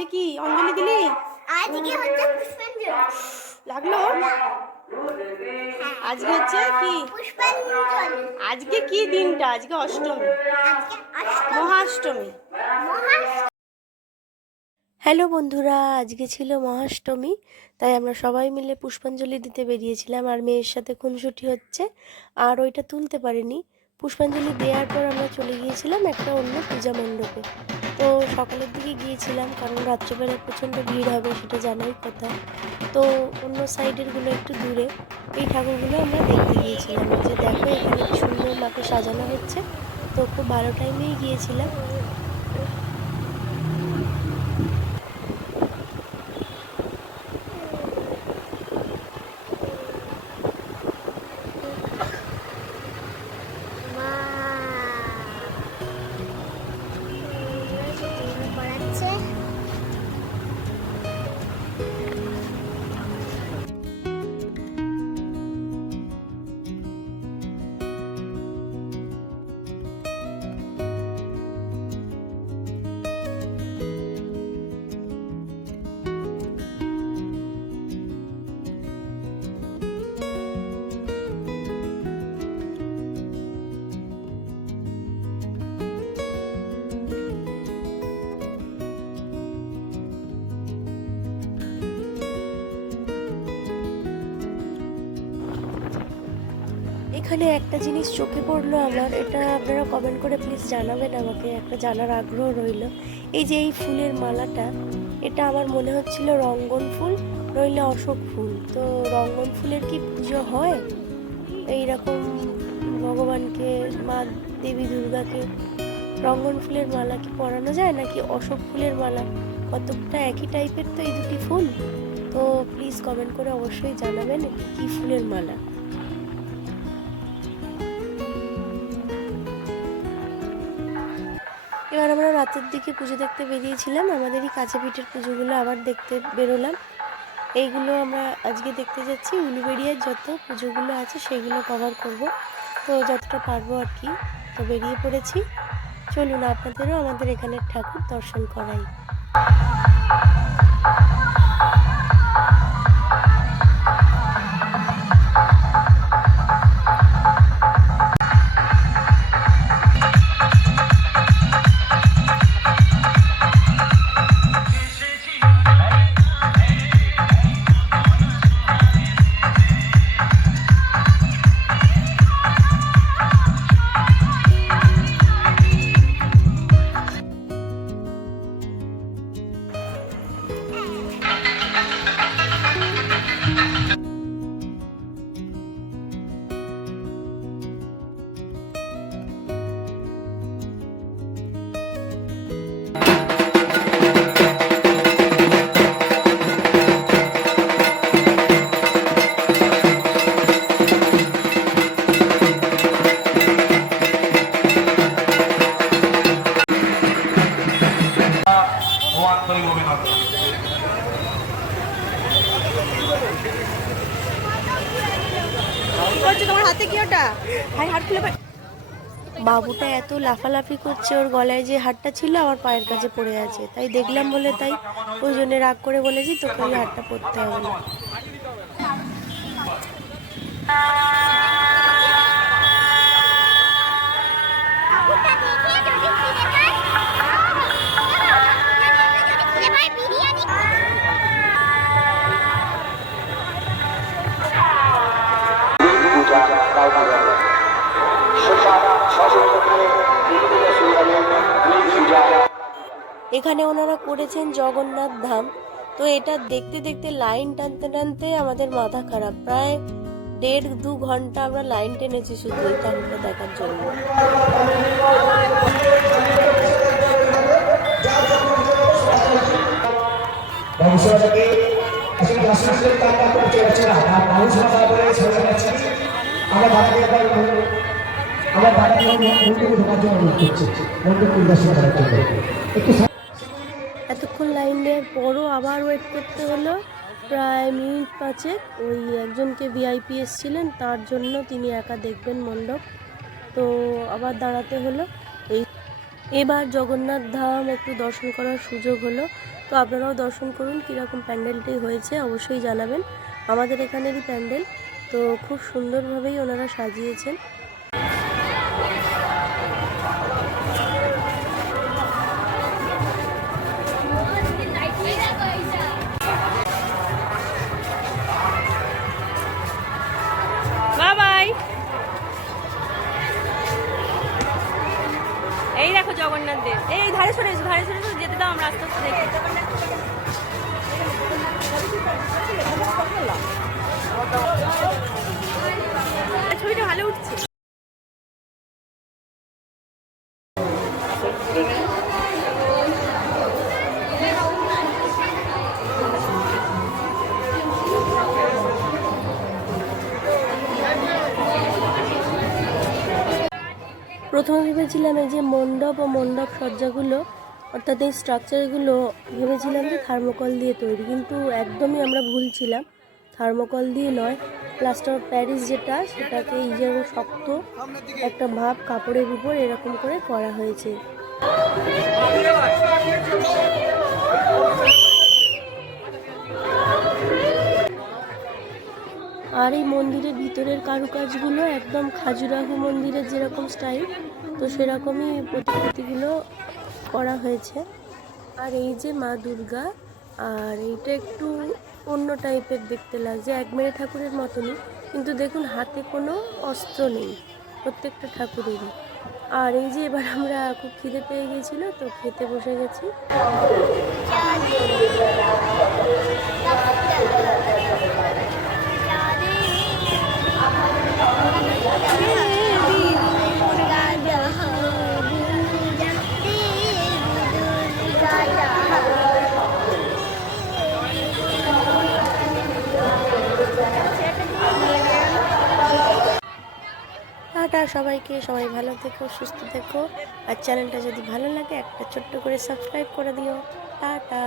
আজকে কি অঞ্জলি দিলি? আজকে হচ্ছে পুষ্পাঞ্জলি। লাগল? আজকে হচ্ছে কি? পুষ্পাঞ্জলি। আজকে কি দিনটা? আজকে অষ্টমী। আজকে অষ্টমী। মহাষ্টমী। হ্যালো বন্ধুরা আজকে ছিল মহাষ্টমী তাই আমরা সবাই মিলে পুষ্পাঞ্জলি দিতে বেরিয়েছিলাম আর মেয়ের সাথে খুনসুটি হচ্ছে আর ওইটা তুলতে পারিনি। পুষ্পাঞ্জলি দেওয়ার পর আমরা চলে গিয়েছিলাম একটা অন্য পূজা মণ্ডপে। তো সকালের দিকে গিয়েছিলাম, কারণ রাত্রেবেলা প্রচণ্ড ভিড় হবে সেটা জানাই কথা। তো অন্য সাইডেরগুলো একটু দূরে, এই ঠাকুরগুলো আমরা দেখতে গিয়েছিলাম। যে দেখো এখানে সুন্দর মাকে সাজানো হচ্ছে। তো খুব ভালো টাইমেই গিয়েছিলাম। এখানে একটা জিনিস চোখে পড়ল আমার, এটা আপনারা কমেন্ট করে প্লিজ জানাবেন আমাকে, একটা জানার আগ্রহ রইল। এই যে এই ফুলের মালাটা, এটা আমার মনে হচ্ছিল রঙ্গন ফুল, নইলে অশোক ফুল। তো রঙ্গন ফুলের কি পুজো হয়? এই রকম ভগবানকে, মা দেবী দুর্গাকে, রঙ্গন ফুলের মালা কি পরানো যায় নাকি অশোক ফুলের মালা? কতকটা একই টাইপের তো এই দুটি ফুল। তো প্লিজ কমেন্ট করে অবশ্যই জানাবেন কি ফুলের মালা। এবার আমরা রাতের দিকে পুজো দেখতে বেরিয়েছিলাম। আমাদেরই কাছে পিঠের পুজোগুলো আবার দেখতে বেরোলাম। এইগুলো আমরা আজকে দেখতে যাচ্ছি। উলুবেড়িয়ার যত পুজোগুলো আছে সেগুলো কভার করব। তো যতটা পারব আর কি, তো বেরিয়ে পড়েছি। চলুন আপনাদেরও আমাদের এখানে ঠাকুর দর্শন করাই। খুলে বাবুটা এত লাফালাফি করছে ওর গলায় যে হারটা ছিল আমার পায়ের কাছে পড়ে আছে। তাই দেখলাম বলে তাই ওই জন্য রাগ করে বলেছি তোকে ওই হারটা পড়তে হবে না। ঠাকুরটা দেখে এখানে ওনারা করেছেন জগন্নাথ ধাম। তো এটা দেখতে দেখতে লাইন টানতে টানতে আমাদের মাথা খারাপ। প্রায় দেড় দু ঘণ্টা আমরা লাইন টেনেছি শুধু এই ঠাকুরটা দেখার জন্য। আমরা আমার বাড়িতে মন্দিরে ঢোকার জন্য অনুরোধ করার জন্য। একটু এতক্ষণ লাইন দেওয়ার পরও আবার ওয়েট করতে হলো। প্রায় মিনিট পাঁচেক ওই একজনকে ভিআইপি এসছিলেন, তার জন্য তিনি একা দেখবেন মণ্ডপ। তো আবার দাঁড়াতে হলো। এই এবার জগন্নাথ ধাম একটু দর্শন করার সুযোগ হলো। তো আপনারাও দর্শন করুন, কীরকম প্যান্ডেলটি হয়েছে অবশ্যই জানাবেন। আমাদের এখানেরই প্যান্ডেল। তো খুব সুন্দরভাবেই ওনারা সাজিয়েছেন। প্রথমে ভেবেছিলাম এই যে মণ্ডপ ও মণ্ডপ সজ্জাগুলো অর্থাৎ এই স্ট্রাকচারগুলো ভেবেছিলাম যে থার্মোকল দিয়ে তৈরি, কিন্তু একদমই আমরা ভুল ছিলাম। থার্মোকল দিয়ে নয় প্লাস্টার অফ প্যারিস যেটা, সেটাকে যে শক্ত একটা ভাব কাপড়ের উপর এরকম করে করা হয়েছে। আর এই মন্দিরের ভিতরের কারুকাজগুলো একদম খাজুরাহু মন্দিরের যেরকম স্টাইল তো সেরকমই প্রতিকৃতিগুলো করা হয়েছে। আর এই যে মা দুর্গা, আর এইটা একটু অন্য টাইপের দেখতে লাগছে, একমেরে ঠাকুরের মতনই। কিন্তু দেখুন, হাতে কোনো অস্ত্র নেই, প্রত্যেকটা ঠাকুরেরই। আর এই যে এবার আমরা খুব খিদে পেয়ে গেছিল তো খেতে বসে গেছি। টাটা সবাইকে, সবাই ভালো থেকো, সুস্থ থেকো। আর চ্যানেলটা যদি ভালো লাগে, একটা ছোট্ট করে সাবস্ক্রাইব করে দিও। টাটা।